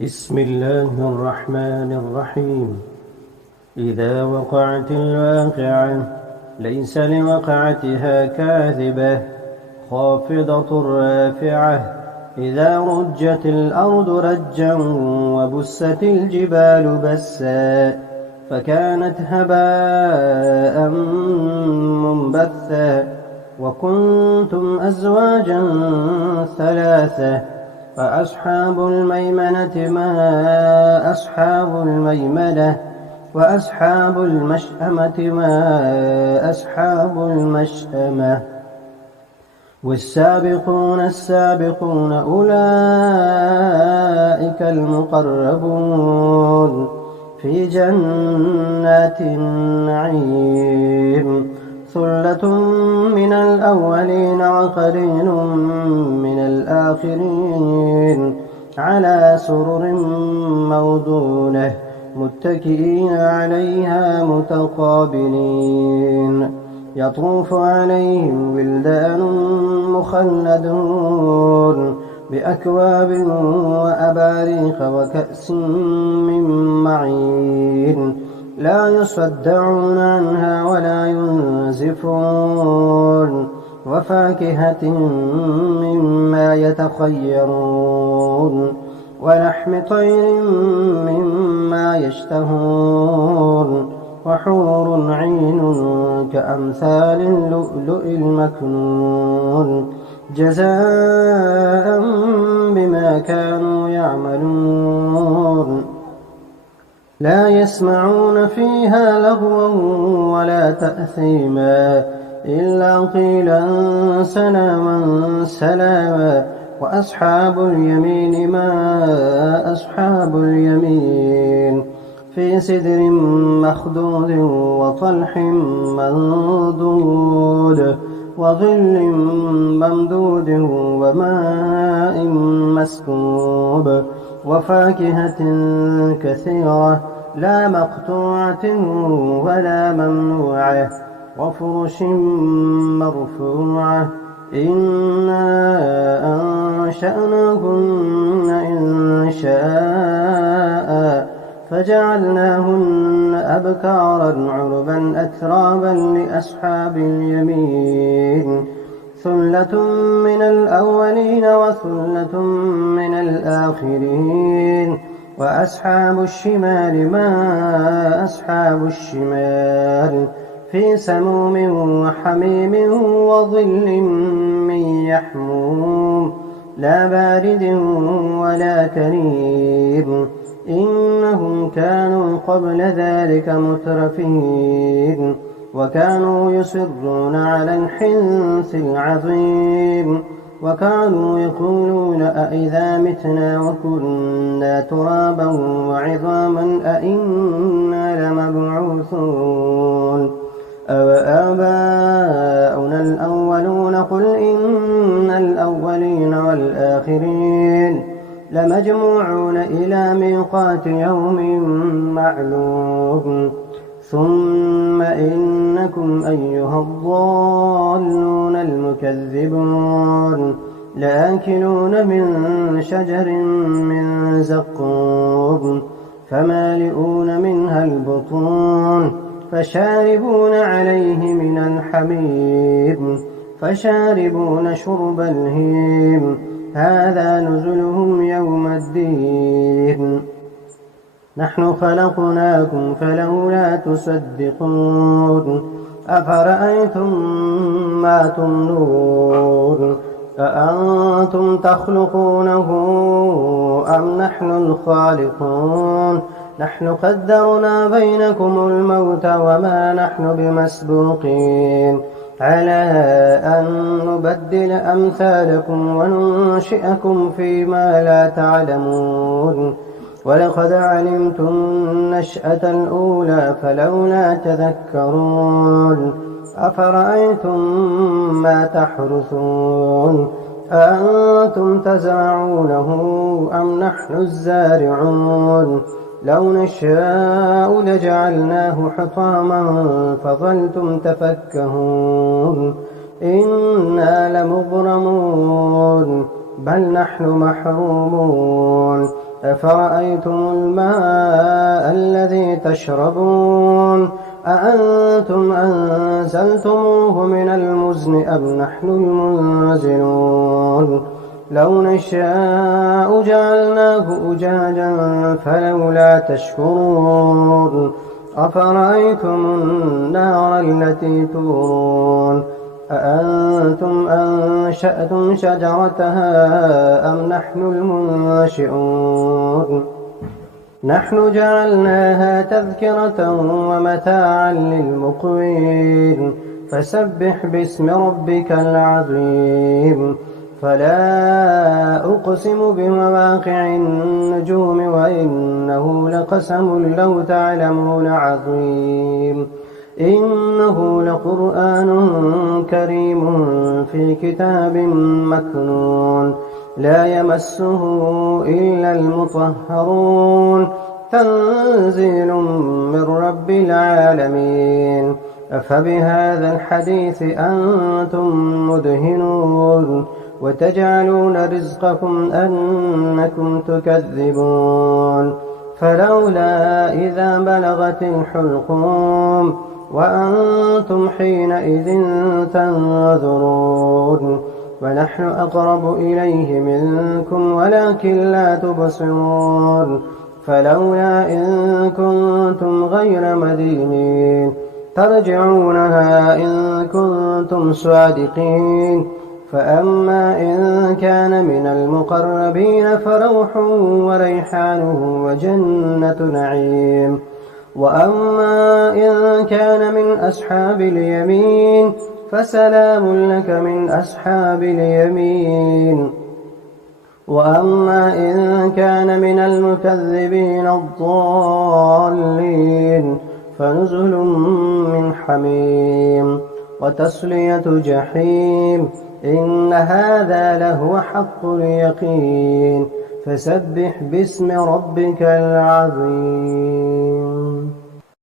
بسم الله الرحمن الرحيم. إذا وقعت الواقعة ليس لوقعتها كاذبة خافضة رافعة. إذا رجت الأرض رجا وبست الجبال بسا فكانت هباء منبثا وكنتم أزواجا ثلاثة. فأصحاب الميمنة ما أصحاب الميمنة وأصحاب المشأمة ما أصحاب المشأمة. والسابقون السابقون أولئك المقربون في جنات النعيم. ثلة من الأولين وقليل من الآخرين على سرر موضونة متكئين عليها متقابلين. يطوف عليهم ولدان مخلدون بأكواب وأباريق وكأس من معين لا يصدعون عنها ولا ينزفون. وفاكهة مما يتخيرون ولحم طير مما يشتهون. وحور عين كأمثال اللؤلؤ المكنون جزاء بما كانوا يعملون. لا يسمعون فيها لغوا ولا تأثيما إلا قيلا سلاما سلاما. وأصحاب اليمين ما أصحاب اليمين في سدر مخضود وطلح منضود وظل ممدود وماء مسكوب. وفاكهة كثيرة لا مقطوعة ولا ممنوعة وفرش مرفوعة. إنا أنشأناهن إن شاء فجعلناهن أبكارا عربا أترابا لأصحاب اليمين. ثلة من الأولين وثلة من الآخرين. وأصحاب الشمال ما أصحاب الشمال في سموم وحميم وظل من يحموم لا بارد ولا كريم. إنهم كانوا قبل ذلك مترفين وكانوا يصرون على الحنث العظيم. وكانوا يقولون أئذا متنا وكنا ترابا وعظاما أئنا لمبعوثون أوآباؤنا الأولون قل إن الأولين والآخرين لمجموعون إلى ميقات يوم معلوم. ثم إنكم أيها الضالون المكذبون لآكلون من شجر من زقوم فمالئون منها البطون فشاربون عليه من الحميم فشاربون شرب الهيم هذا نزلهم يوم الدين. نحن خلقناكم فلولا تصدقون. أفرأيتم ما تمنون أأنتم تخلقونه أم نحن الخالقون. نحن قدرنا بينكم الموت وما نحن بمسبوقين على أن نبدل أمثالكم وننشئكم فيما لا تعلمون. ولقد علمتم النشأة الأولى فلولا تذكرون. أفرأيتم ما تحرثون أأنتم تزرعونه أم نحن الزارعون. لو نشاء لجعلناه حطاما فظلتم تفكهون. إنا لمغرمون بل نحن محرومون أفرأيتم الماء الذي تشربون أأنتم أنزلتموه من المزن أم نحن المنزلون لو نشاء جعلناه أجاجا فلولا تشكرون أفرأيتم النار التي تورون أأنتم أنشأتم شجرتها أم نحن المنشئون نحن جعلناها تذكرة ومتاعا للمقوين فسبح باسم ربك العظيم فلا أقسم بمواقع النجوم وإنه لقسم لو تعلمون عظيم إنه لقرآن كريم في كتاب مكنون لا يمسه إلا المطهرون تنزيل من رب العالمين أفبهذا الحديث أنتم مدهنون وتجعلون رزقكم أنكم تكذبون فلولا إذا بلغت الحلقوم وأنتم حينئذ تنظرون ونحن أقرب إليه منكم ولكن لا تبصرون فلولا إن كنتم غير مدينين ترجعونها إن كنتم صادقين فأما إن كان من المقربين فروح وريحان وجنة نعيم وأما إن كان من أصحاب اليمين فسلام لك من أصحاب اليمين وأما إن كان من المكذبين الضالين فنزل من حميم وتصلية جحيم إن هذا لهو حق اليقين فسبح باسم ربك العظيم